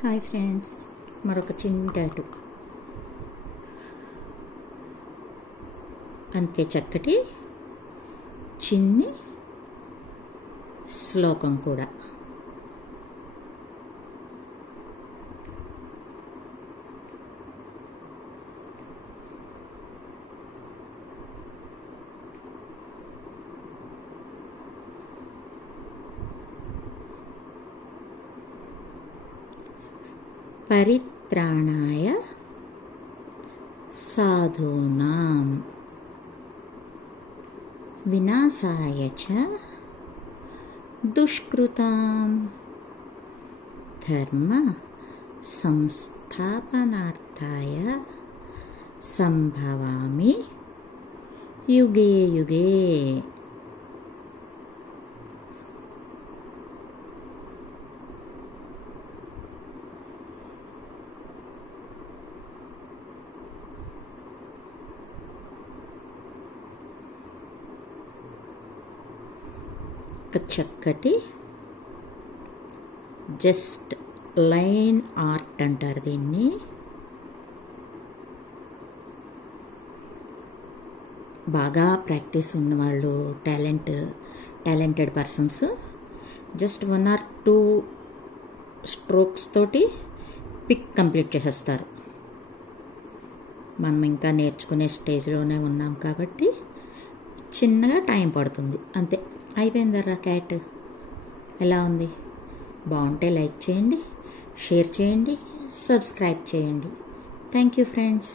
Hi friends, మరొక చిన్న tattoo. అంతే చక్కటి చిన్ని శ్లోకం కూడా. పరిత్రాణాయ సాధూనాం వినాశాయ చ దుష్కృతాం ధర్మ సంస్థాపనార్థాయ సంభవామి యుగే యుగే. చక్కటి జస్ట్ లైన్ ఆర్ట్ అంటారు దీన్ని. బాగా ప్రాక్టీస్ ఉన్నవాళ్ళు, talented persons just 1 or 2 strokes తోటి పిక్ కంప్లీట్ చేసేస్తారు. మనం ఇంకా నేర్చుకునే స్టేజ్లోనే ఉన్నాం కాబట్టి చిన్నగా టైం పడుతుంది అంతే. అయిపోయిందర్రా క్యాట్. ఎలా ఉంది? బాగుంటే లైక్ చేయండి, షేర్ చేయండి, సబ్స్క్రైబ్ చేయండి. Thank you friends.